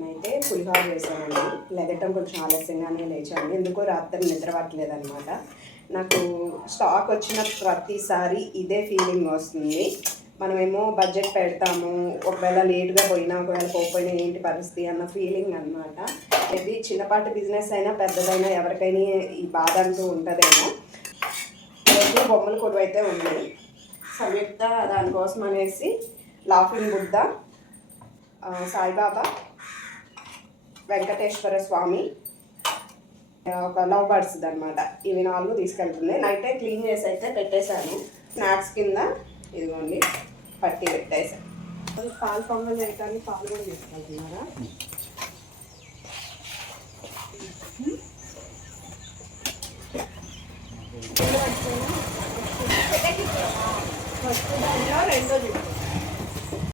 నేనైతే పులిహోర వేసానండి లెగటం కొంచెం ఆలస్యంగానే లేచాను. ఎందుకో రాత్రి నిద్ర అనమాట నాకు స్టాక్ వచ్చిన ప్రతిసారి ఇదే ఫీలింగ్ వస్తుంది. మనమేమో బడ్జెట్ పెడతాము. ఒకవేళ లేట్గా పోయినా ఒకవేళ పోకపోయినా ఏంటి పరిస్థితి అన్న ఫీలింగ్ అనమాట ఇది చిన్నపాటి బిజినెస్ అయినా పెద్దదైనా ఎవరికైనా ఈ బాధ అంటూ ఉంటుందేమో. రోజు బొమ్మలు కూడా అయితే ఉన్నాయి సంయుక్త దానికోసం అనేసి లాఫింగ్ బుద్ధ సాయిబాబా వెంకటేశ్వర స్వామి ఒక లవ్ బర్డ్స్ అనమాట ఇవి నాలుగు తీసుకెళ్తుంది. నైట్ క్లీన్ చేసి అయితే పెట్టేశాను. స్నాక్స్ కింద ఇదిగోండి పట్టి పెట్టేశాను పాలు పొంగల్ చేయడానికి పాలు కూడా తీసుకెళ్తున్నారా? ఫస్ట్ దాంట్లో రెండో చుట్టూ